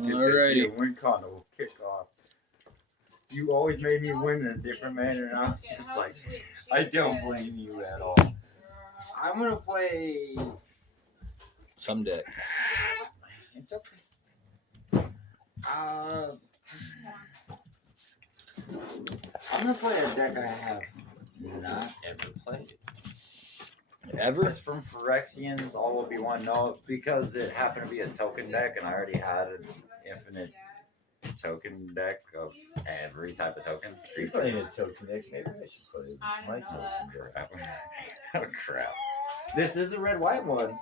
Alrighty. Win con will kick off. You always made me win in a different manner, and I was just like, I don't blame you at all. I'm gonna play some deck. It's okay. I'm gonna play a deck I have not ever played. Ever? It's from Phyrexians, all will be one. No, because it happened to be a token deck, and I already had an infinite token deck of every type of token. You're playing a token deck. Maybe I should play my token deck. Oh crap! This is a red-white one.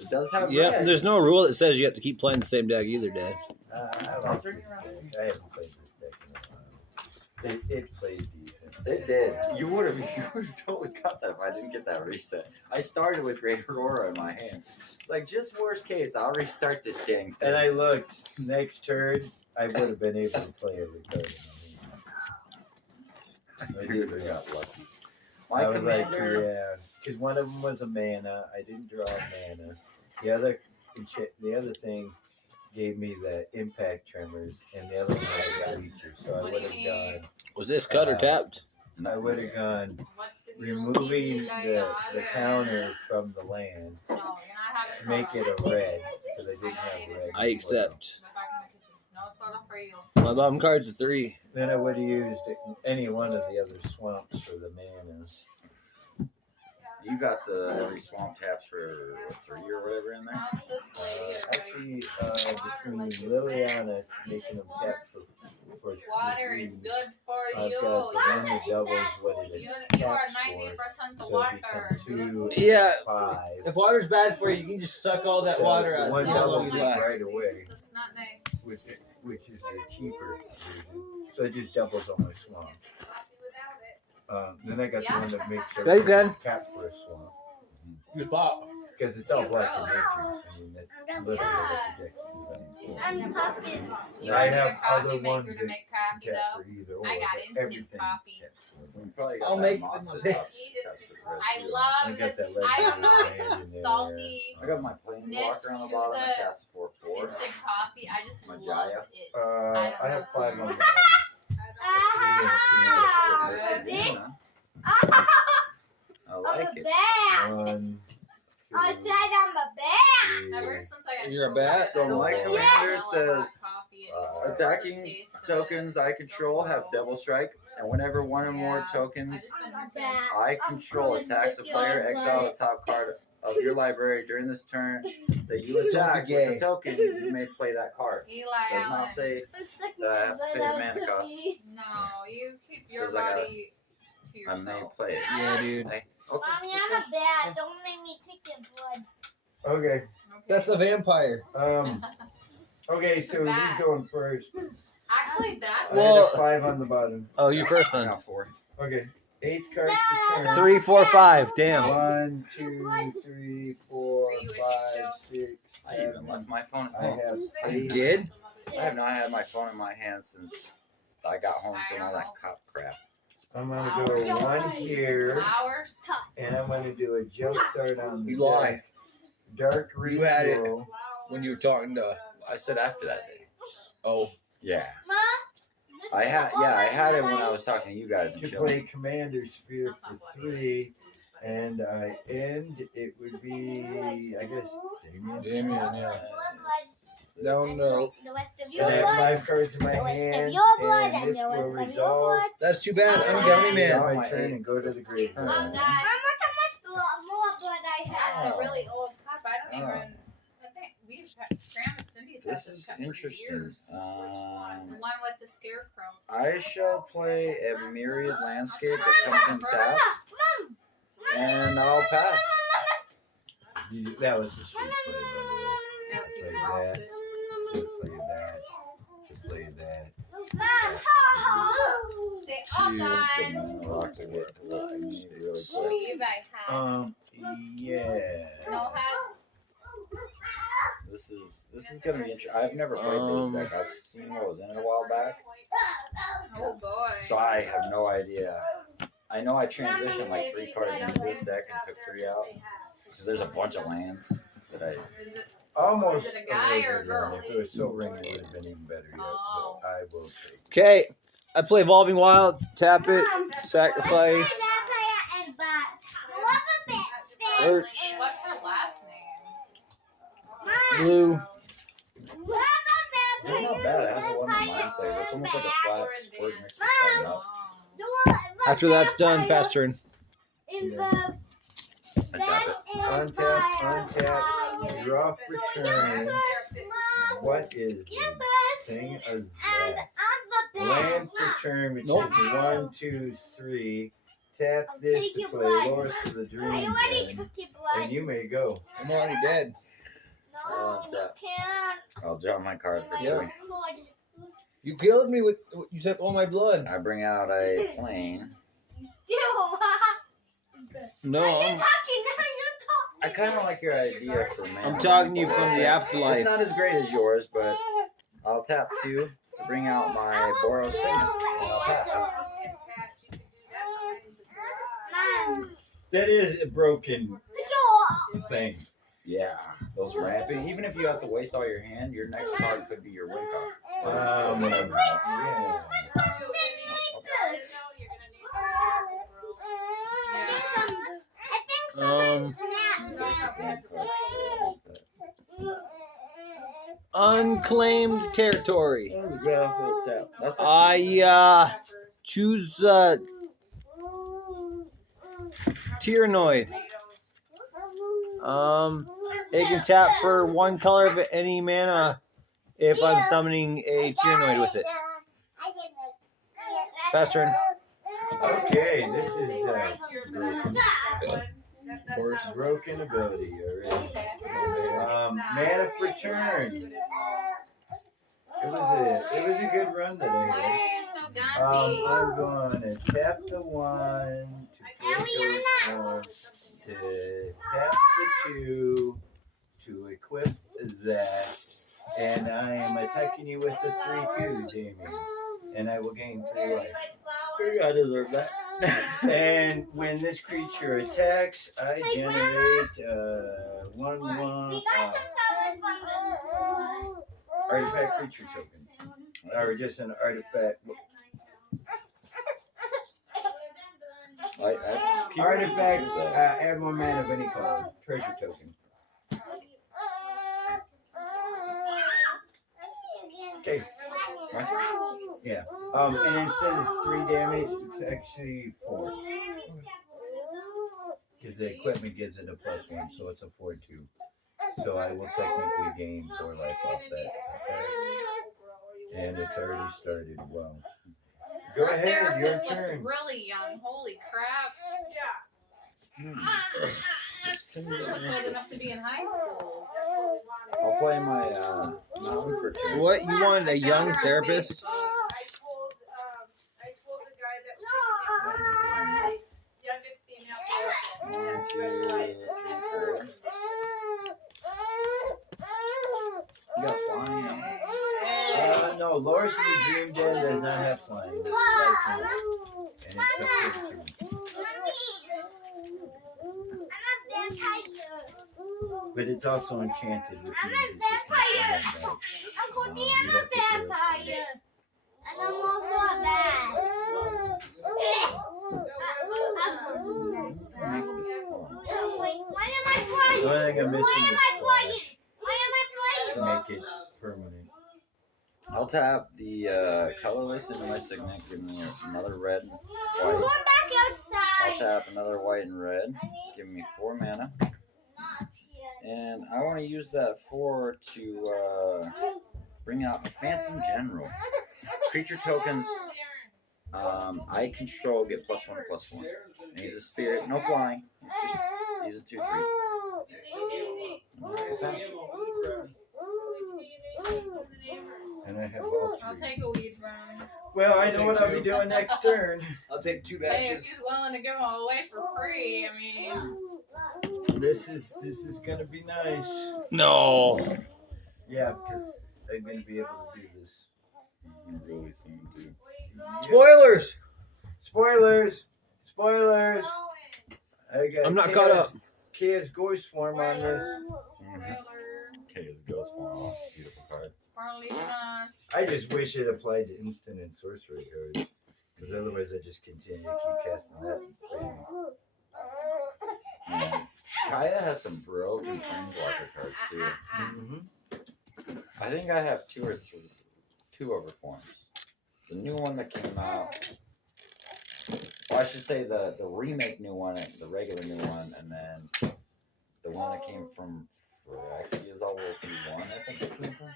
It does have yeah, red. there's no rule that says you have to keep playing the same deck either, Dad. I like this deck. I haven't played this deck in a while. It played decent. It did. You would have totally got that if I didn't get that reset. I started with Great Aurora in my hand. Like, just worst case, I'll restart this thing. And I looked, next turn, I would have been able to play every card in my hand. Dude, I got lucky. I was like, yeah, because one of them was a mana. I didn't draw a mana. The other thing gave me the impact tremors, and the other one had a creature. So I would have gone. Was this cut or tapped? I would have gone removing the counter from the land, make it a red because I didn't have red. I accept. My bottom card's a 3. Then I would have used any one of the other swamps for the mana. You got the every swamp taps for 3 or whatever in there? Actually, between Liliana making them tap for water is good for I've you. got the one that doubles what it You taps are for. 90% So water. it becomes 2, Yeah. 5. If water's bad for you, you can just suck all that water The out. one So doubles nice. right away, That's not nice. which is the cheaper version. So it just doubles on my swamp. Then I got the one that makes Yeah, you can. tap for a swamp. Use pop. Because it's all black and nature. I mean, that's literally what the deck is. I'm popping. Do you I need have a coffee other maker ones to that make coffee tap though? for either or. I got but instant everything coffee. taps for We probably got I'll that make monster my taps mix. for red, I too. love I got that the, I don't know, it's legendary just in there. salty I got my plane blocker on the bottom. I cast 4/4. instant coffee. I just My love Jaya. it. I have 5 on the bottom. I like it. One, I two, said I'm a bat. Ever since I got You're a COVID, bat? So I don't my like commander vanilla says, coffee anymore. Attacking The taste of tokens it I is control so have low. double strike, and whenever one or more Yeah. tokens I just been I'm a drinking. bat. I control attacks the player, exile the top card of your library during this turn that you attack with the token, you may play that card. Eli Does not Allen. say I'm sucking that my blood pay the out mana to cost. me. No, you keep your Says I gotta- body to I may yourself. play it. Yeah, dude. Okay. Mommy, I'm a bat. Don't make me take your blood. Okay. That's a vampire. Okay, so who's going first? Actually, that's I Well- had a 5 on the bottom. Oh, you first I then. got 4. Okay. 8 cards per turn. 3, 4, 5. Damn. 1, 2, 3, 4, Are you 5, 6, I even 7. left my phone at I home. have You 8. did? I have not had my phone in my hand since I got home from all that cop crap. I'm gonna do a 1 here, flowers. and I'm gonna do a jump start on the You lie. deck. Dark Ritual. You had it. When you were talking to. I said after that day. Oh. Yeah. Mom? I had it when I was talking to you guys and To chilling. play Commander Sphere for 3, and I end, it would be, I guess, Damien. Damien, yeah. Blood. Down The rest of And your I have blood. 5 cards in my The rest hand, of your blood and and this the will rest of your resolve. blood. That's too bad. I'm Gummy Draw Man. my turn and go to the graveyard. Oh, God. Mom, look how much more blood I have. That's a really old cup. I don't Oh. even. I think we've had Grandma Cindy's had This this is cup for interesting. years. The one with the scarecrow. I shall play a myriad landscape that comes in tap, and I'll pass. That was just to play, by Yes, the you way. dropped Play it. that, to play that, to play that. Say, oh, God. Rock the work. I need really quick. Sleeve I have. Yeah. No hat. This is gonna be interesting. I've never played this deck. I've seen what was in it a while back, Oh, boy. so I have no idea. I know I transitioned like 3 cards into this deck and took 3 out. Because there's a bunch of lands that I. Is it Almost. Is it a guy or a If girl? it was so ring, it would have been even better yet. Oh. But I will take. Okay, I play Evolving Wilds. Tap it. Sacrifice. Search. What's her last name? Blue. It's not bad. It has a one of mine flavor. It's almost like a flat squirt mixed with caramel. After that's done, pass turn. In the I tap it. Untap, draw for turn. What is the thing of that? Land for turn, which Nope. is 1, 2, 3. Tap this take to your play blood. Loris of the Dream I already Den, took your blood. and you may go. I'm already dead. No, you can't. I'll draw my card for Yeah. 3. You killed me with. You took all my blood. I bring out a plane. Still, No, Are you I'm. talking? Now you're talking. I kind of like your idea for man. I'm talking to you from the It's afterlife. not as great as yours, but I'll tap 2 to bring out my Boros Signet. And I'll pass. That is a broken thing. Yeah, those ramping. Even if you have to waste all your hand, your next card could be your win card. Yeah. Unclaimed territory. That's I choose Tyrannoid. It can tap for 1 color of any mana if I'm summoning a Tyrannoid with it. Pass turn. Okay, this is broken ability already. Mana for turn. It was a good run that I had. Why are you so gompy? I'm going to tap the 1 to tap the 2 to equip that, and I am attacking you with a 3/2, Damien, and I will gain 3 life. I deserve that. And when this creature attacks, I generate 1/1 artifact creature token, or just an artifact. Artifact, add 1 mana of any color, treasure token. Okay. Yeah. And instead of 3 damage, it's actually 4. Because the equipment gives it a +1, so it's a 4/2. So I will technically gain 4 life off that. Okay. And it's already started. Well. Go Her ahead, your therapist looks turn. really young. Holy crap. She looks old enough to be in high school. I'll play my mountain for 2. What, you want a young therapist? I told the guy that was the youngest female 1, 2, 3, 4. You got flying. No, Loris of the Dream Den does not have flying. It's lifelink. And it's a 4/2. But it's also enchanted, which means it's just gonna Uncle D, I'm a vampire. And I'm also a bat. Wait, why am I flying? The only thing I'm missing Why is am I flying? flash Why am I to flying? make it permanent. I'll tap the colorless into my signet, give me another red and I'm going white. back I'll outside. tap another white and red, give me 4 mana. Not yet. And I want to use that 4 to bring out a Phantom General. Creature tokens I control get +1/+1. And he's a spirit, no flying. It's just, he's a 2/3. And I have all I'll 3. take a weed round. Well, I know what I'll be doing next turn. I'll take 2 Hey, if batches. he's willing to give them away for free, I mean. This is gonna be nice. No. Yeah, because I'm gonna be able to do this. Really soon, too. Spoilers. Spoilers! Spoilers! I got I'm not caught up. Chaos Ghost Form on this. Okay, his ghost form. Beautiful card. Carlitos. I just wish it applied to instant and sorcery cards. Because otherwise I just continue to keep casting that thing. Man, Kaya has some broken Planeswalker cards too. Mm-hmm. I think I have two overforms. The new one that came out. Well, I should say the remake new one, the regular new one, and then the one that came from Phyrexia's all P1, I think it came from.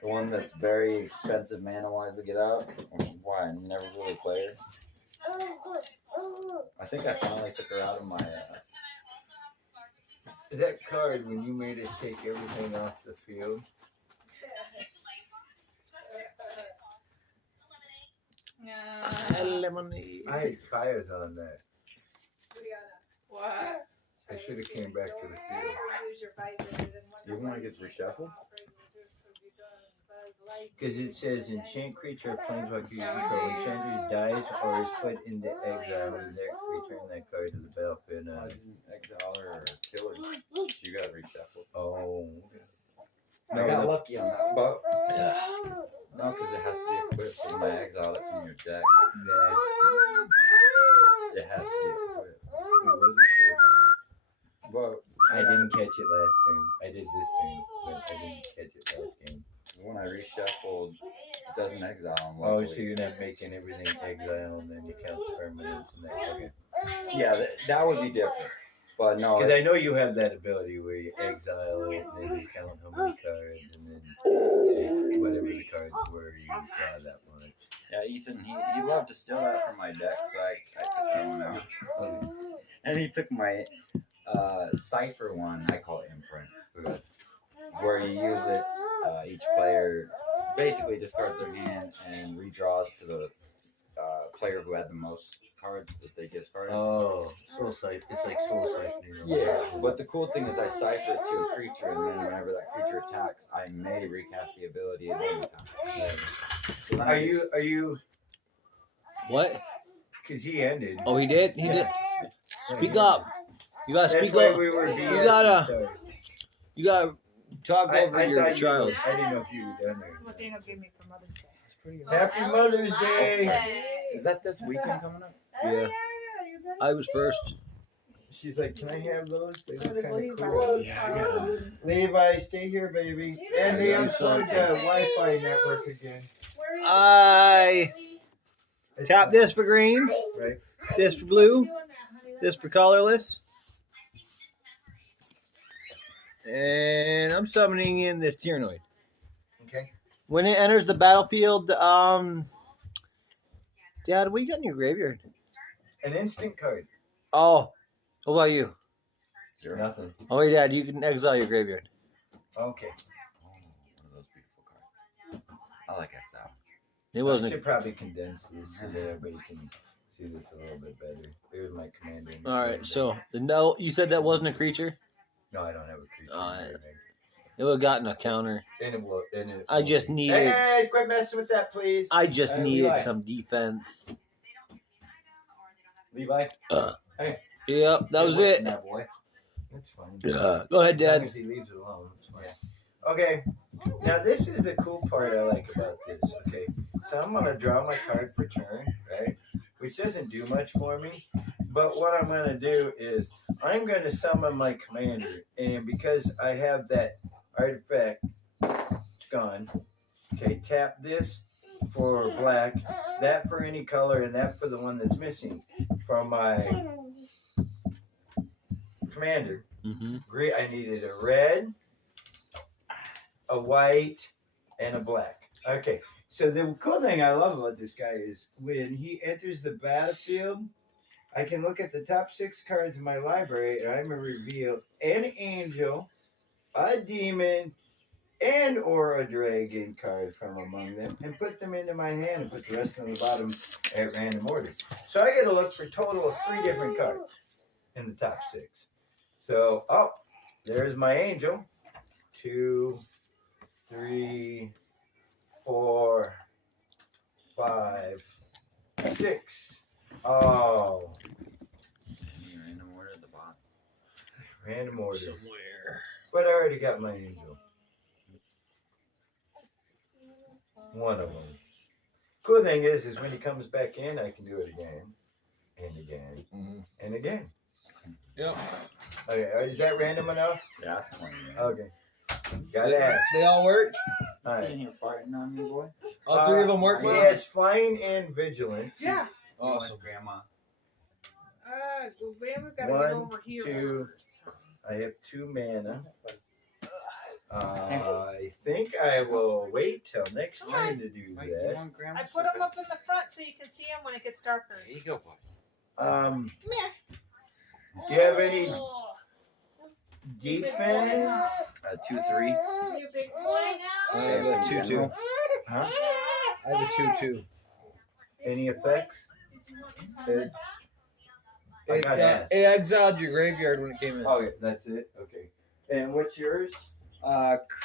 The one that's very expensive mana-wise to get out, which is why I never really played it. I think I finally took her out of my. That card, when you made us take everything off the field, Lemonade. I had Kaya's on that. What? I should have came back to the field. Even when it gets reshuffled? Because it says enchant creature or planeswalker you control. Enchanter dies or is put into exile and return that card to the battlefield. I didn't exile her or kill her. She got reshuffled. Oh. I got lucky on that, but no, because it has to be equipped. So when I exile it from your deck, it has to be equipped. It was equipped. But I didn't catch it last turn. I did this turn, but I didn't catch it last game. when I reshuffled, it doesn't exile. Oh, so you're not making everything exile and then you count the permanents and that. Okay. Yeah, that would be different. But no, Because I know you have that ability where you exile it and then you count how many cards and then whatever the cards were, you draw that much. yeah, Ethan, he loved to steal that from my deck, so I took that one out. Okay. And he took my Cypher one, I call it Imprint, where you use it, each player basically discards their hand and redraws to the player who had the most cards that they discarded. Oh, Soul Sight. It's like Soul Sight. Yeah, but the cool thing is I cipher it to a creature, and then whenever that creature attacks, I may recast the ability at any time. Yeah. So then Are you? What? Because he ended. Oh, he did? He did. Speak up. You gotta That's speak why up. we were BS. gotta- You gotta talk over I your thought you child. were- I didn't know if you were done This is what there. Dana gave me for Mother's Day. Happy Mother's Day. Is that this weekend coming up? Yeah. I was first. She's like, can I have those? They So look does kind of Levi. cool. Levi, stay here, baby. And they unplugged the Wi-Fi network again. I tap this for green, Right. this for blue, this for colorless. And I'm summoning in this Tyrannoid. Okay. When it enters the battlefield, Dad, what you got in your graveyard? An instant card. Oh, what about you? Zero. Nothing. Oh, yeah, Dad, you can exile your graveyard. Okay. Oh, one of those beautiful cards. I like Exile. It I wasn't. should probably condense this so that everybody can see this a little bit better. There's my commander. All right, so no, you said that wasn't a creature. No, I don't have a creature. Alright. in there. It would have gotten a counter. And it will. And it I will just be. needed. Hey, quit messing with that, please. I just Hey, needed Levi. some defense. Levi? Yep, that was it. That boy. That's fine. Go ahead, As long Dad. as he leaves it alone, it's fine. Okay. Now this is the cool part I like about this. Okay. So I'm gonna draw my card for turn, right? Which doesn't do much for me. But what I'm gonna do is I'm gonna summon my commander, and because I have that artifact, it's gone. Okay, tap this for black, that for any color, and that for the one that's missing from my commander. Mm-hmm. Great. I needed a red, a white, and a black. Okay. So the cool thing I love about this guy is when he enters the battlefield, I can look at the top 6 cards in my library and I'm going to reveal an angel, a demon, and or a dragon card from among them and put them into my hand and put the rest on the bottom at random order. So I get to look for a total of 3 different cards in the top 6. So, there's my angel. 2, 3, 4, 5, 6. Oh, Random order at the bottom. random order. Somewhere. already got my angel. One of them. Cool thing is when he comes back in, I can do it again, and again, and again. Yep. Okay, is that random enough? Yeah, that's plenty. Okay. Gotta ask. They all work? All Sitting right. here farting on me, boy. All three of them work, He Mom? has flying and vigilant. Yeah. Awesome. Grandma. Grandma's gotta One, get over here two. first. I have 2 mana. I think I will wait till next time to do that. I put them up in the front so you can see them when it gets darker. There you go, boy. Do you have any Oh. defense? 2-3. You big boy I now? have a 2-2. Huh? I have a 2-2. Any effects? I It, gotta ask. it exiled your graveyard when it came in. Oh, yeah, that's it. Okay. And what's yours?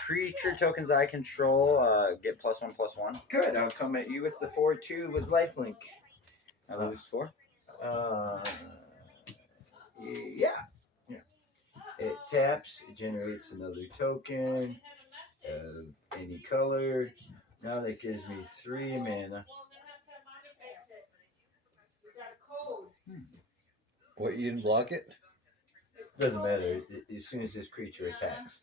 Creature tokens I control get +1/+1. Good. I'll come at you with the 4/2 with lifelink. I lose 4. Yeah. It taps. It generates another token of any color. Now that gives me 3 mana. What, you didn't block it? Doesn't matter. As soon as this creature attacks,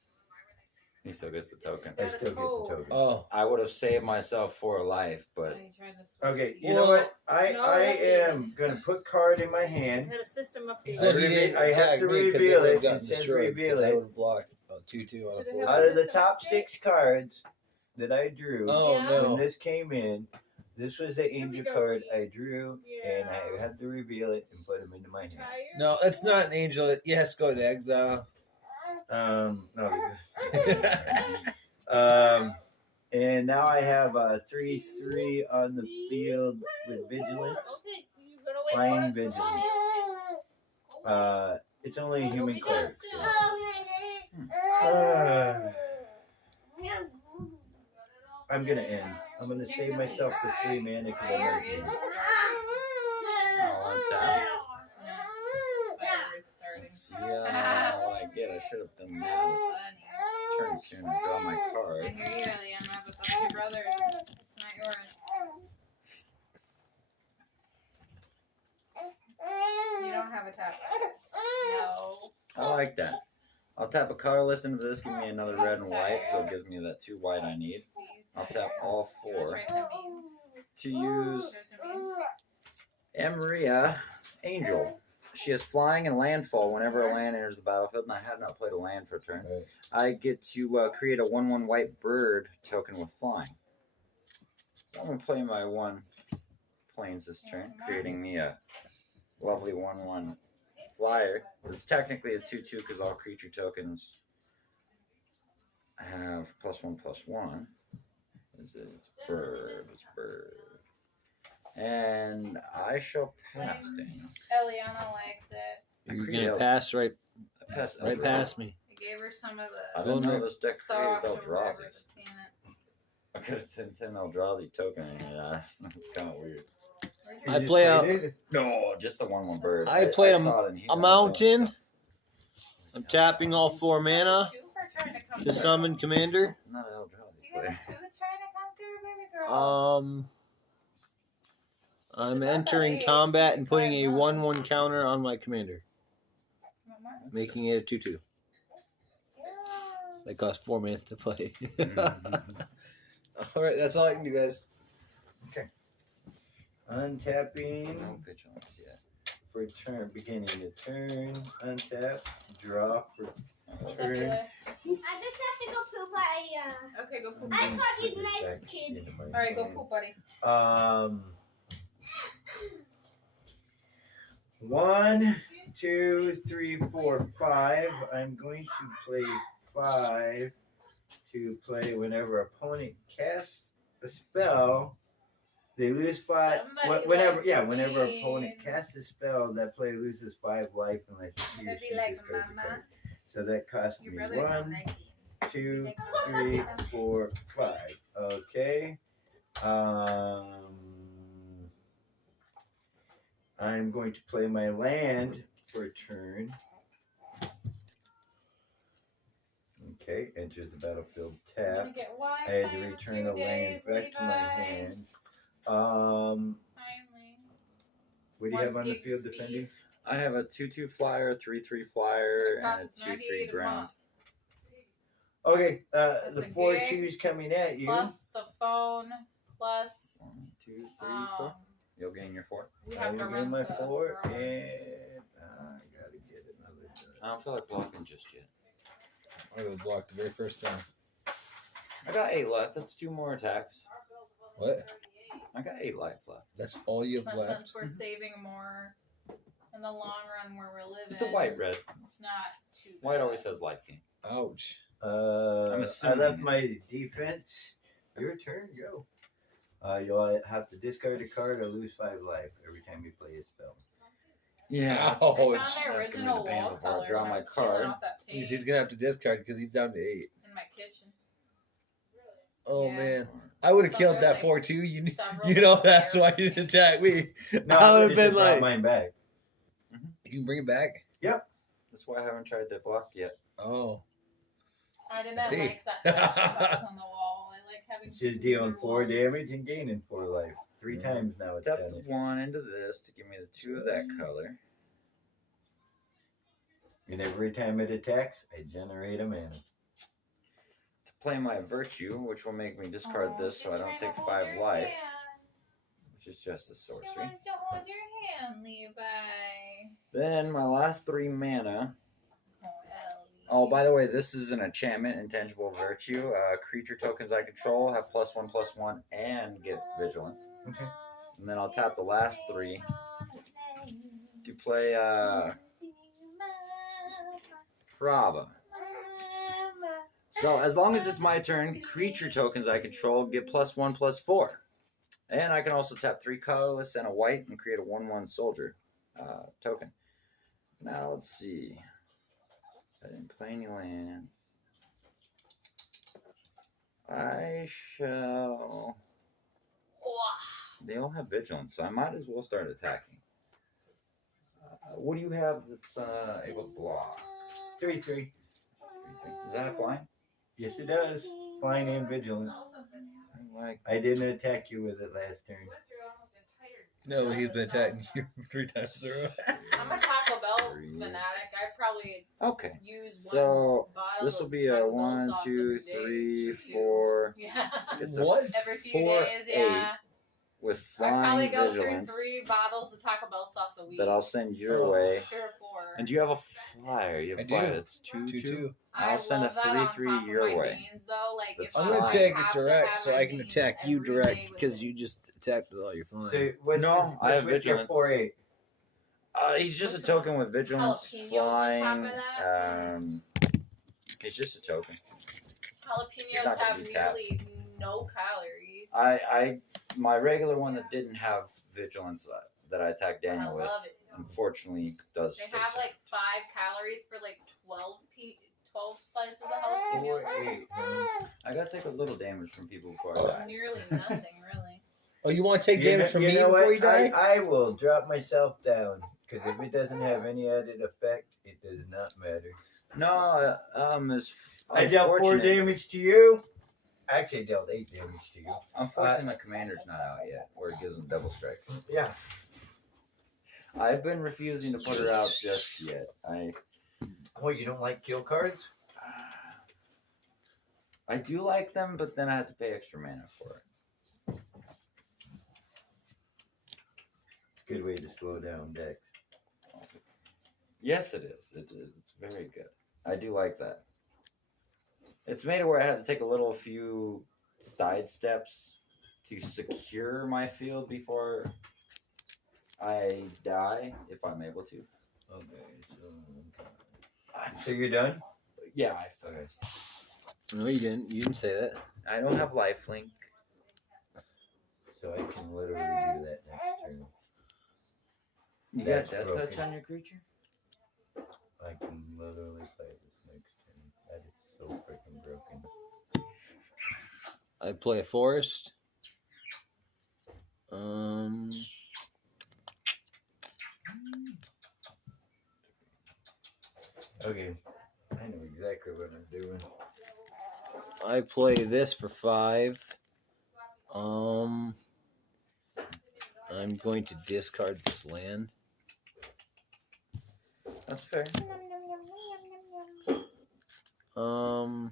He still gets the token. I still get the token. Oh. I would have saved myself 4 life, but Okay, you know what? I am gonna put card in my hand. Had a system update. So he didn't I have attack to me 'cause reveal would've it. gotten It says destroyed, reveal 'cause I it. would have blocked a 2-2 on a Did it 4. have Out of the System top update? 6 cards that I drew, Oh, Yeah. when no. this came in, this was the angel card I drew, and I had to reveal it and put him into my hand. No, that's not an angel. It has to go to exile. No. And now I have a 3/3 on the field with vigilance. Flying vigilance. It's only a human cleric. So. I'm gonna end. I'm gonna save myself the 3 mana because I'm Fire not is using it. I'll untap. Fire is starting. Let's see what I get. I should have done that turn soon and draw my I card. hear you, Eliana, but that's your brother's. It's not yours. You don't have a tap. No. I like that. I'll tap a colorless into this, give me another red and white, so it gives me that 2 white I need. I'll tap all You wanna 4 try some beans? to use Try some beans? Emeria Angel. She has flying and landfall whenever a land enters the battlefield, and I have not played a land for a turn. Right. I get to create a 1/1 white bird token with flying. So I'm going to play my 1 planes this turn, creating me a lovely 1/1 flyer. It's technically a 2/2 because all creature tokens have +1/+1. It's bird. It's bird. And I shall pass, Daniel. Eliana likes it. You're create gonna a- pass right I passed right past me. I gave her some of I the didn't know this deck created sauce or whatever Eldrazi. that's in it. I could have 10 Eldrazi token in it. It's kind of weird. I play out No, just the 1/1 bird. I played saw it in here. a mountain. I'm tapping all 4 mana Two for trying to come to through. summon commander. I'm not an Eldrazi Do you have a player. two trying to come through, baby girl? I'm entering combat and putting a 1/1 counter on my commander, Want more? making it a 2/2. That costs 4 minutes to play. All right, that's all I can do, guys. Untapping No vigilance yet. for turn, beginning the turn. Untap, draw for What's up, turn. Eli? I just have to go poop. Okay, go poop. I buddy. saw these nice kids. Alright, go poop, buddy. 1, 2, 3, 4, 5. I'm going to play 5 to play whenever opponent casts a spell. They lose 5. Somebody Whenever, likes yeah, whenever me. opponent casts a spell, that player loses 5 life unless he or Gonna be she like discards a mama. card. So that cost Your me brother's 1, Nike. 2, Like, 3, 4, 5. Okay. I'm going to play my land for a turn. Okay, enters the battlefield I'm gonna tap. get I Wi-Fi had to in a return few a land days, back to my Levi. hand. Finally. What do you 1 have on the gig field speed. defending? I have a 2/2 flyer, 3/3 It flyer, and a costs 2/3 $98 a ground. month. Okay, That's the a 4-2's coming at you. Plus the phone, plus 1, 2, 3, 4. You'll gain your 4. we I have to will gain rent my the 4, drone. and I gotta get another. I don't feel like blocking just yet. I will block the very first time. I got 8 left. That's 2 more attacks. What? I got 8 life left. That's all you have But left? since we're saving more in the long run where we're living, It's a white red. it's not too bad. White always has life gain. Ouch. I assuming left it. my defense. Your turn, go. You'll have to discard a card or lose 5 life every time you play a spell. Yeah. I found Ouch. the That's gonna be original the pain wall before I color draw when my I was peeling card. off that He's paint gonna have to discard because he's down to 8. in my kitchen. Oh Yeah. man. I would have So killed they're, that like, 4-2. You several know different that's why layers you of didn't paint. attack me. No, I I would have just been brought like, mine back. you can bring it back? That's why I haven't tried to block yet. Oh. I didn't I see. like that that was on the wall. I like having It's just smoother dealing 4 walls. damage and gaining 4 life. 3 times now it's Tap done the it. 1 into this to give me the 2 of that color. And every time it attacks, I generate a mana. To play my virtue, which will make me discard Oh, this so I she's don't trying take to hold 5 your life, hand. which is just a She sorcery. wants to hold your hand, Levi. Then my last 3 mana. Oh, Ellie. Oh, by the way, this is an enchantment, Intangible Virtue. Creature tokens I control have +1/+1 and get vigilance. Okay. And then I'll tap the last 3 to play Prava. So as long as it's my turn, creature tokens I control get +1/+4. And I can also tap 3 colorless and a white and create a 1/1 soldier token. Now let's see. I didn't play any lands. I shall. They all have vigilance, so I might as well start attacking. What do you have that's able to block? 3/3. Is that a flying? Yes, it does. Flying and vigilant. I didn't attack you with it last turn. No, he's been attacking you 3 times in a row. I'm a Taco Bell fanatic. I probably Okay. use So, one bottle this will of be a Taco Bell 1, sauce 2, every day 3, to 4. use. Yeah. It's a What? Every few 4, days, 8 yeah. with I probably flying go vigilance through 3 bottles of Taco Bell sauce a week. that I'll send your Oh. way. 3 or 4. And do you have a flyer? You have I a flyer do. that's 2/2. 2/2. I'll send a love that on 3/3 top of your my way. beans, though. Like, That's if I'm fine. gonna I attack have it to direct have so my I can beans attack you every direct day with because it. you just attacked with all your flying. So what's No, with, I have with your vigilance. 4/8? He's just a What's token with vigilance, jalapenos on top flying. of that? He's just a token. Jalapenos not gonna have be tapped. nearly no calories. My regular one that didn't have vigilance that I attacked I Daniel with, love it. unfortunately, does. They still have suck. like 5 calories for like 12 slices of jalapenos. 4/8. I gotta take a little damage from people before I die. Nearly nothing, really. Oh, you want to take You damage know- from you me know before what? you die? I will drop myself down because if it doesn't have any added effect, it does not matter. No, it's I dealt 4 unfortunate. damage to you. Actually, I dealt 8 damage to you. Unfortunately, my commander's not out yet, where it gives him double strike. Yeah. I've been refusing to put her out just yet. Oh, you don't like kill cards? I do like them, but then I have to pay extra mana for it. Good way to slow down deck. Yes, it is. It is. It's very good. I do like that. It's made it where I have to take a few side steps to secure my field before I die, if I'm able to. So you're done? Yeah, I've Okay. No, you didn't. You didn't say that. I don't have lifelink. So I can literally do that next turn. You That's got death broken. touch on your creature? I can literally play this next turn. That is so freaking broken. I play a forest. Okay. I know exactly what I'm doing. I play this for 5. I'm going to discard this land. That's fair. Oh,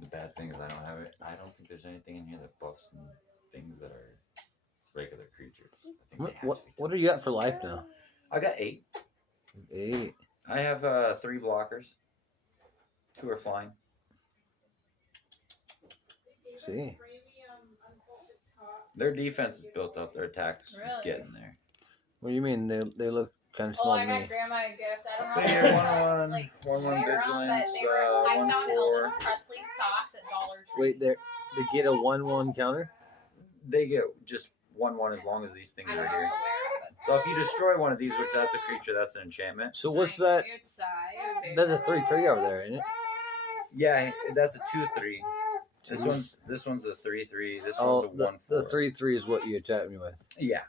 The bad thing is I don't have it. I don't think there's anything in here that buffs and things that are regular creatures. I think they have to be What are you at for life now? I got 8. 8. I have 3 blockers. 2 are flying. See. Their defense is built up. Their attack's Really? getting there. What do you mean? They look kind of Oh, small I to got me. Grandma a gift. I don't know. But if here, they 1-1, like 1-1 wear 'em, vigilance, but they were. I found 1-4. Elvis Presley socks at Dollar Tree. Wait, they get a 1/1 counter? They get just 1-1 as long as these things I are don't know here. if wear it, So if you destroy one of these, which that's a creature, that's an enchantment. So but what's that? That's a 3/3 over there, isn't it? Yeah, that's a 2/3. This one's a 3/3. This one's a 1/4. The 3/3 is what you attacked me with. Yeah,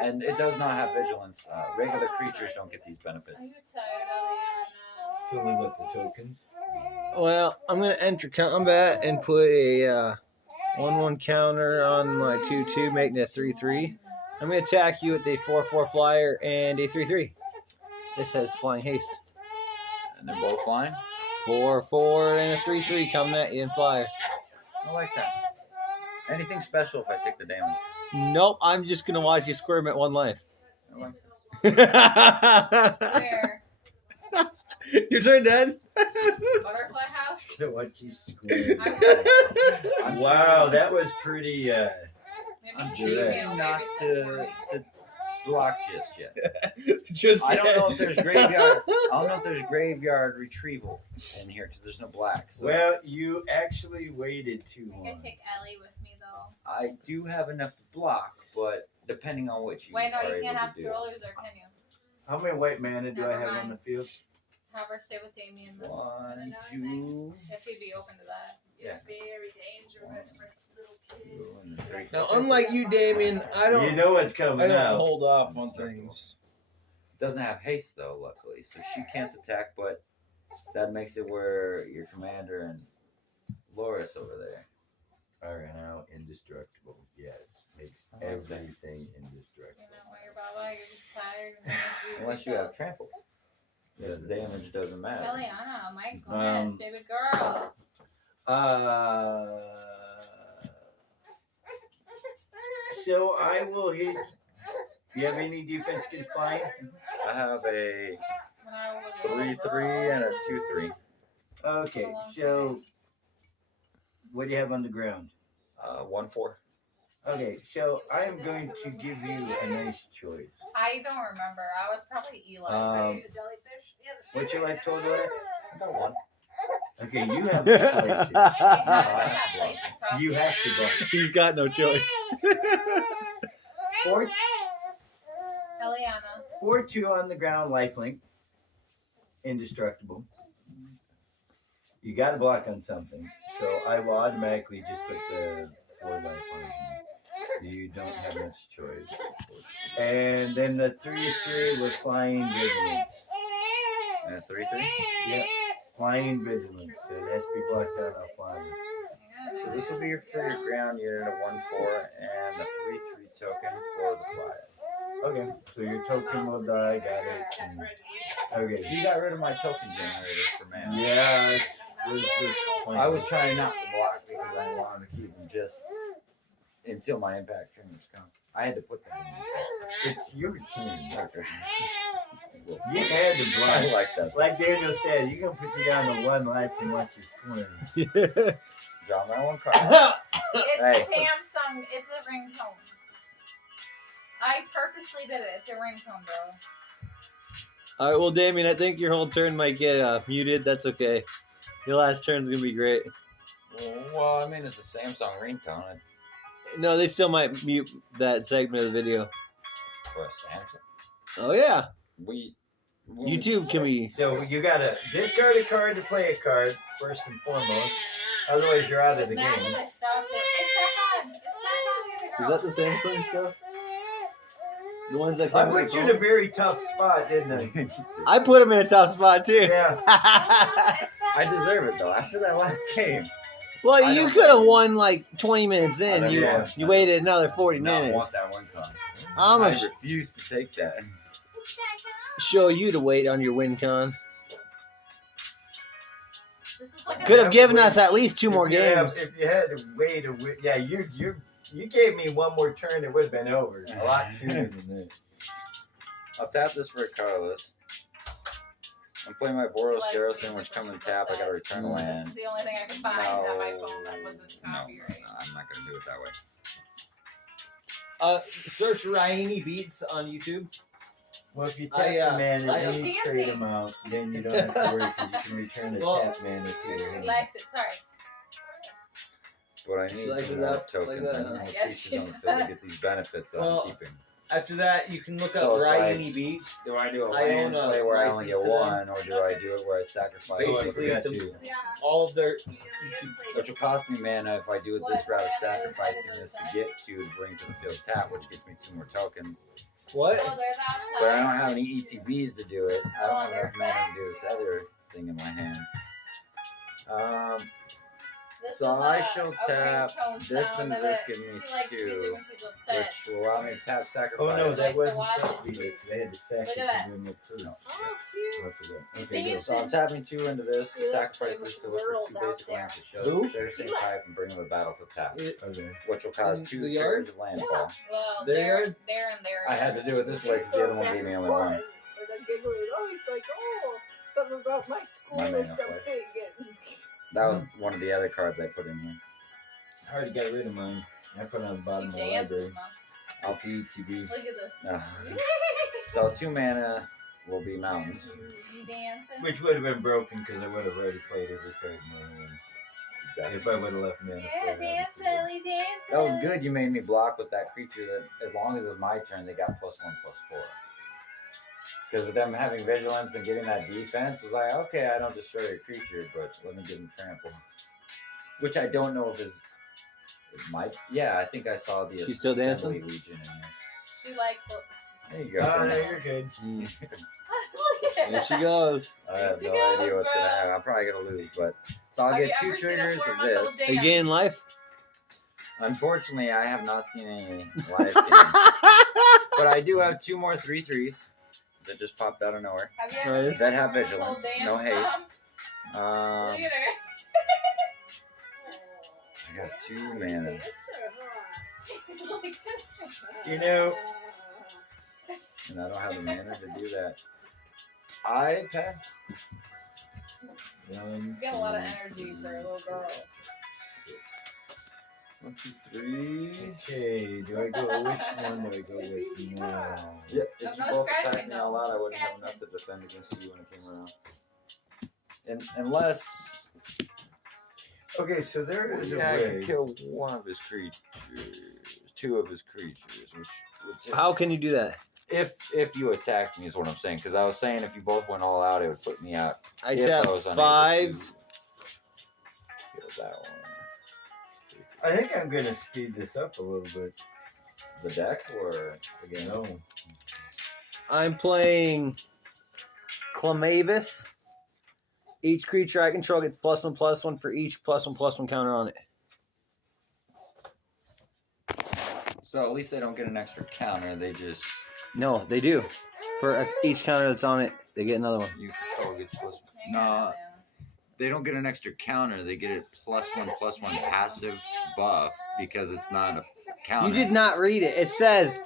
and it does not have vigilance. Regular creatures don't get these benefits. Are you tired, Eliana? Filling with the tokens. Well, I'm gonna enter combat and put a 1/1 counter on my 2/2, making it a 3/3. I'm gonna attack you with a 4/4 flyer and a 3/3. This has flying haste. And they're both flying. 4/4 and a 3/3 coming at you in flyer. I like that. Anything special if I take the damage? Nope, I'm just gonna watch you squirm at 1 life. I like that. Where? Your turn, Dad. Butterfly House? To watch you squeal. I'm Wow, that was pretty. Maybe I'm cheating, choosing maybe not some to block just yet. Just I don't know if there's graveyard. I don't know if there's graveyard retrieval in here because there's no black. So Well, you actually waited too I long. could take Ellie with me though. I do have enough to block, but depending on what you Wait, no, are you able can't have to do. strollers, or can you? How many white mana do I Never have on mind. the field? Have her stay with Damien then. 1, 2, If he'd be open to that. yeah. Very dangerous for little kids. 2, and 3. Now, unlike you, Damien, I You know what's coming don't out. hold off on things. Doesn't have haste though, luckily, so she can't attack. But that makes it where your commander and Loris over there. Are now indestructible. Yes, makes I like that. everything You indestructible. know what, you're Baba, you're just tired. And you Unless you have trample. The damage doesn't matter. Eliana, my goodness, baby girl. So I will hit. Do you have any defense can fly? I have a When I was 3/3 and a 2/3. Okay, so what do you have on the ground? 1/4. Okay, so I am going to give you a nice choice. I don't remember. I was probably Eli. The jellyfish? Yeah, the What's your life total at? I got 1. Okay, you have the choice. right? You have to go. He's got no choice. 4-2 Eliana. on the ground, lifelink. Indestructible. You got to block on something, so I will automatically just put the 4 life on you. You don't have much choice. And then the 3/3 with flying vigilance. And a 3/3. Yep, flying vigilance. So it has to be blocked out on flying. So this will be for your ground unit, a 1/4 and a 3/3 token for the flyer. Okay, so your token will die. Got it. And- okay. You got rid of my token generator for mana. Yeah. I was trying not to block because I wanted to keep them just until my impact trimmers come. I had to put them in. It's your turn. Okay. You had to I block. like that. Like Daniel said, you can put you down to 1 life and watch you swim. Draw my 1 card. It's Hey. Samsung. It's a ringtone. I purposely did it. It's a ringtone, bro. All right, well, Damien, I think your whole turn might get muted. That's okay. Your last turn's gonna be great. Well, I mean, it's a Samsung ringtone No, they still might mute that segment of the video. for a Samsung. Oh yeah, We YouTube can be. So you gotta discard a card to play a card, first and foremost. Otherwise, you're out of the Now game. that I stopped it, it's back on. It's back on. Is that the Samsung stuff? The ones that I come with put the you in a phone? very tough spot, didn't I? I put him in a tough spot too. Yeah. I deserve it though. After that last game, Well, I you don't could have know. won like 20 minutes I in. don't You know. you waited another 40 not minutes. want that one con. I'm I gonna refuse to take that. show you to wait on your win con. This is like a Could have given us at least 2 more If you have- games. If you had to wait a win, yeah, you gave me one more turn, it would have been over a lot sooner than that. I'll tap this for Carlos. I'm playing my Boros Garrison, which come in tap. I gotta return a This land. is the only thing I could find No, on my phone that wasn't no, copyright. I'm not gonna do it that way. Search Raini Beats on YouTube. Well, if you I, tap the mana Let's and just you dance trade it. them out, then you don't have to worry because you can return the Well, tap mana to your hand. Relax it, sorry. But I need Like some that, more tokens like that, and huh? more Yes, creatures on the she field to does. get these benefits that Well, I'm keeping. After that, you can look So up it's like- Raini Beats. Do I do a I land own a play where I only get license to one, or do I do it where I sacrifice Basically, got it's you. all of their. which will cost me mana if I do it this route of sacrificing this to get to bring to the field tap, which gives me 2 more tokens. What? Oh, there's outside. But I don't have any ETBs to do it. I don't have enough mana to do this other thing in my hand. This So is I a shall okay tap tone this sound and that this give me she likes 2, music when she's upset. which will allow me to tap Oh sacrifice. no, Likes that to wasn't watch supposed to it. be it. They had to sack Look it at that. to win the food. Oh, cute. I forgot. He's Okay, go. dancing. So I'm tapping 2 into this to Yeah, sacrifice there's this to look for girls 2 out basic there. lands to show Who? their same type and bring them to the battlefield tap, Okay. which will cause In 2 the yard? turns of landfall. Well, There? there and there. I had to do it this way because the other one gave me only 1. And they're giggling. Oh, he's like, oh, something about my school My or mana something. play. And That was one of the other cards I put in here. I already got rid of mine. I put it on the bottom She of the dances, library. Mom. Out the ETB. Look at this. So 2 mana will be mountains. You dancing? Which would have been broken because I would have already played every card in my hand. If I would have left mana. Yeah, dance, Lily, dance. That was good. You made me block with that creature that as long as it was my turn, they got +1/+4. Because of them having vigilance and getting that defense, was like, okay, I don't destroy your creature, but let me give him trample. Which I don't know if is my. Yeah, I think I saw the She's still dancing? Assembly Legion in here. She likes it. There you go. Oh, no, Tony. you're good. Look at There that. she goes. I have no You guys, idea what's bro. gonna happen. I'm probably gonna lose, but so I'll Have get you 2 ever seen a triggers of 4-month-old this. dance? Are you getting life? Unfortunately, I have not seen any live games, but I do have 2 more 3/3s that just popped out of nowhere. Have you ever Right. seen That a have 4-month-old vigilance, dance, no haste. Mom? Look at her. I got 2 mana. Look at her. You know, And I don't have the mana to do that. I pass. You got a lot of energy for a little girl. 1, 2, 3. okay, do I go, which one do I go with now? Yep, if No, you no both scratching, attacked me though. out loud, I wouldn't have enough to defend against you when it came around. And unless Okay, so there is a I way. could kill 1 of his creatures, 2 of his creatures, which would take. How can you do that? If you attacked me is what I'm saying, because I was saying if you both went all out, it would put me out. I If tap I was unable 5. to kill that one. I think I'm gonna speed this up a little bit. The deck or again? No. I'm playing Clamavis. Each creature I control gets +1/+1 for each +1/+1 counter on it. So at least they don't get an extra counter. They just No, they do. For each counter that's on it, they get another one. you control gets plus. Hang No, on, man. they don't get an extra counter. They get a +1/+1 passive buff because it's not a counter. You did not read it. It says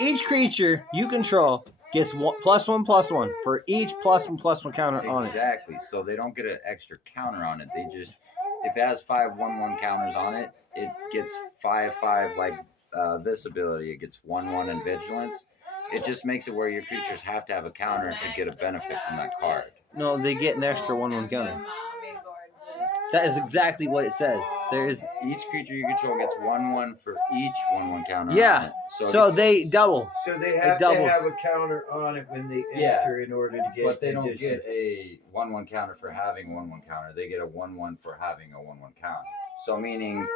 each creature you control gets +1/+1 for each +1/+1 counter on it. Exactly. So they don't get an extra counter on it. They just, if it has 5 1/1 counters on it, it gets 5/5 like this ability. It gets 1/1 in vigilance. It just makes it where your creatures have to have a counter to get a benefit from that card. No, they get an extra 1/1 counter. That is exactly what it says. There is Each creature you control gets 1/1 for each 1/1 counter. Yeah. On it. So, so it's, they double. So they have to doubles. have a counter on it when they Yeah. enter in order to get. but they don't addition. get a 1/1 counter for having 1/1 counter. They get a 1/1 for having a 1/1 counter. So meaning,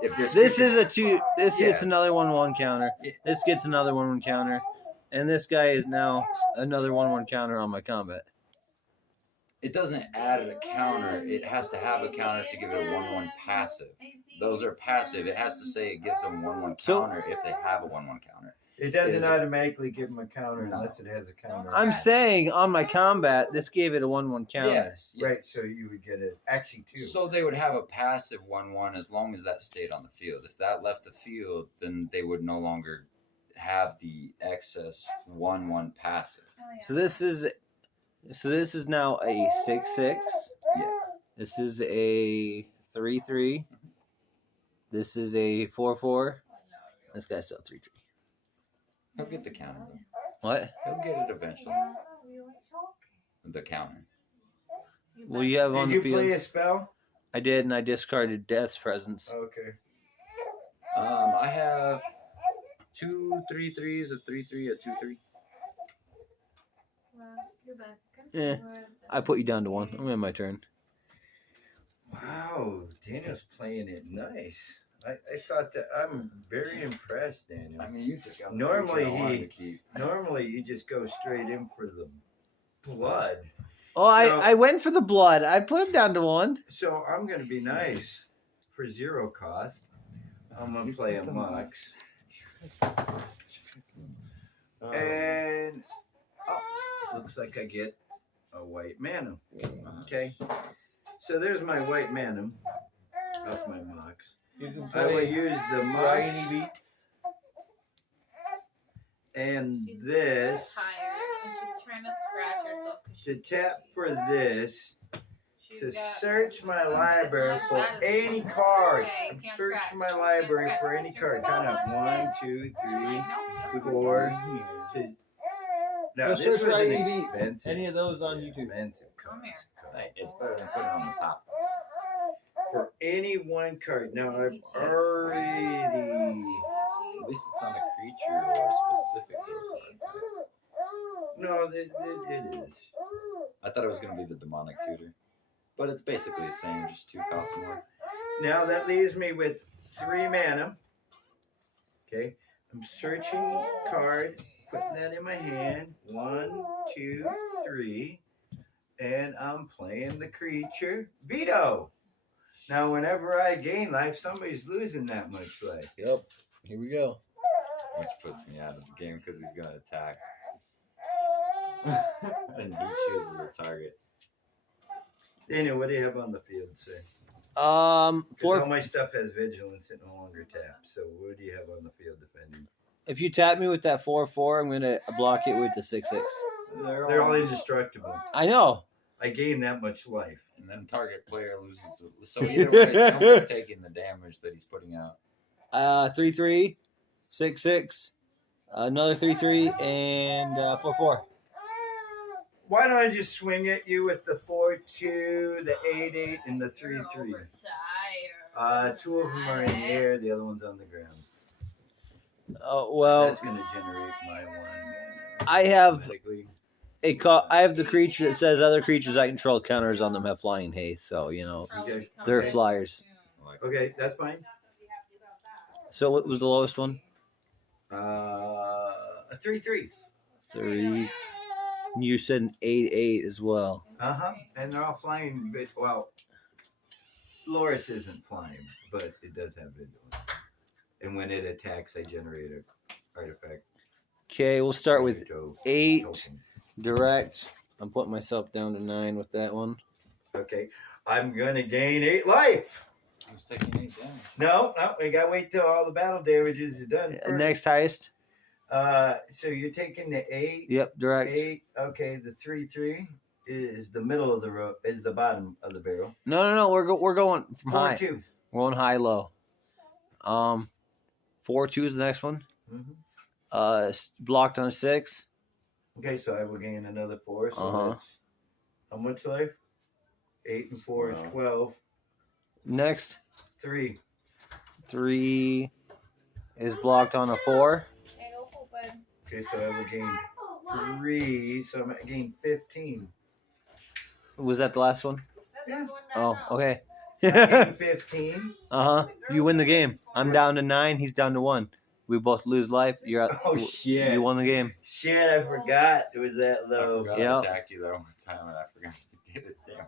if this This creature- is a 2. This Yeah. gets another 1/1 counter. Yeah. This gets another 1/1 counter. And this guy is now another 1/1 counter on my combat. It doesn't add a counter. It has to have a counter to give it a 1/1 passive. Those are passive. It has to say it gives them 1/1 counter if they have a 1/1 counter. It doesn't automatically give them a counter unless it has a counter. I'm saying on my combat, this gave it a 1/1 counter. Yes. Right, so you would get it. Actually, two. So they would have a passive 1/1 as long as that stayed on the field. If that left the field, then they would no longer have the excess 1/1 passive. So this is now a 6/6. Yeah. This is a 3/3. This is a 4/4. This guy's still 3/3. He'll get the counter. Though. What? He'll get it eventually. The counter. Well, you have on Did the you field. play a spell? I did, and I discarded Death's Presence. Okay. I have 2 3/3s, a 3/3, a 2/3. Yeah. I put you down to 1. I'm gonna have my turn. Wow, Daniel's playing it nice. I thought that I'm very impressed, Daniel. I mean, you took out. Normally the creature I wanted he- to keep. Normally you just go straight in for the blood. Oh, I went for the blood. I put him down to 1. So I'm gonna be nice for 0 cost. I'm gonna play a Mux. And looks like I get a white mana. Okay. So there's my white mana off my Mux. You can I will play use the Briny Mux Beats. and She's this tired and she's trying to scratch herself. 'Cause to she's tap itchy. for this She's to got- search my Okay, library so for that is- any card. Okay, you can't Search scratch. my You can't library scratch. for any card. Count up 1, 2, 3, 4. Now Go this search was for an any beats. expensive. Any of those on YouTube. Expensive Come card. here. Like, it's better than putting it on the top. For any one card. Now I've At already. least it's not a creature or specific. No, it is. I thought it was going to be the demonic tutor. But it's basically the same, just 2 costs more. Now that leaves me with 3 mana. Okay. I'm searching card, putting that in my hand. 1, 2, 3. And I'm playing the creature Veto. Now whenever I gain life, somebody's losing that much life. Yep. Here we go. Which puts me out of the game because he's going to attack. And he chooses a target. Daniel, what do you have on the field, say? 4. Because all my stuff has vigilance, it no longer taps. So what do you have on the field defending? If you tap me with that 4/4, I'm gonna block it with the 6/6. They're all indestructible. I know. I gain that much life. And then target player loses. So either way, somebody's taking the damage that he's putting out. 3/3, 6/6, another 3/3, and 4/4. Why don't I just swing at you with the 4/2, the 8/8, and the 3/3? Overtired. 2 of them are in the air, the other one's on the ground. Oh well, That's gonna generate my 1 mana. I have Automatically. I have the creature that says other creatures I control counters on them have flying haste, so you know Probably Okay. become they're very flyers. soon. Like, Okay, that's fine. So what was the lowest one? A 3/3. 3. You said an 8/8 as well. And they're all flying. Well, Loris isn't flying, but it does have vigilance. And when it attacks, I generate an artifact. Okay, we'll start with Veto 8 token. direct. I'm putting myself down to 9 with that one. Okay, I'm gonna gain 8 life. I was taking 8 damage. No, we gotta wait till all the battle damages is done. first. Next highest. So you're taking the 8. Yep, direct. 8. Okay, the 3/3 is the middle of the row. Is the bottom of the barrel. No. We're going from high. 4/2. We're going high low. 4/2 is the next one. Mhm. Blocked on a 6. Okay, so I will gain another 4. So Uh-huh. that's how much life? 8 and 4 is 12. 12. Next 3. 3 is blocked on a 4. Hey, go poop, bud. Okay, so I will gain 3. So I'm gonna gain 15. Was that the last one? It says Yeah. it's going down Oh, now. okay. Gain 15. You win the game. I'm down to 9. He's down to 1. we both lose life. You're out. Oh shit! You won the game. Shit, I forgot it was that I low. forgot Yep. I attacked you though one time, and I forgot to do this damage.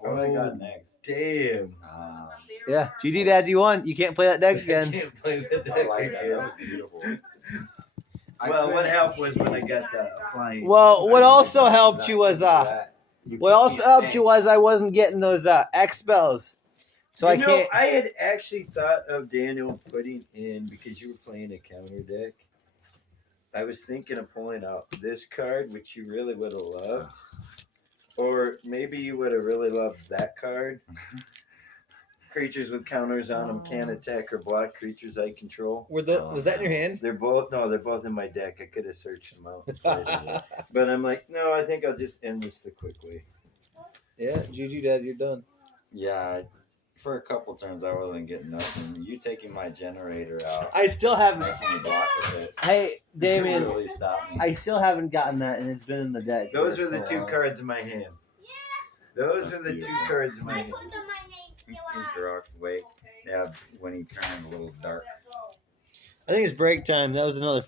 What do I got next? Damn! Yeah, GD Dad, you won. You can't play that deck I again. can't play the I deck like that. That again. was beautiful. Well, what helped was when I got the flying. Well, what also helped you was what also helped you was I wasn't getting those X spells, so I can't. I had actually thought of Daniel putting in because you were playing a counter deck. I was thinking of pulling out this card, which you really would have loved, or maybe you would have really loved that card. Creatures with counters on them can't attack or block creatures I control. Was that in your hand? They're both in my deck. I could have searched them out, but I'm like, no, I think I'll just end this the quick way. Yeah, GG Dad, you're done. Yeah, for a couple turns I wasn't getting nothing. You taking my generator out, I still haven't. making me block with it. Hey, Damien, really stopped me. I still haven't gotten that, and it's been in the deck. Those for are the so two long. cards in my hand. Those are the two cards in my I hand. put my name. Drox wake. Yeah, when he turned a little dark. I think it's break time. That was another 40.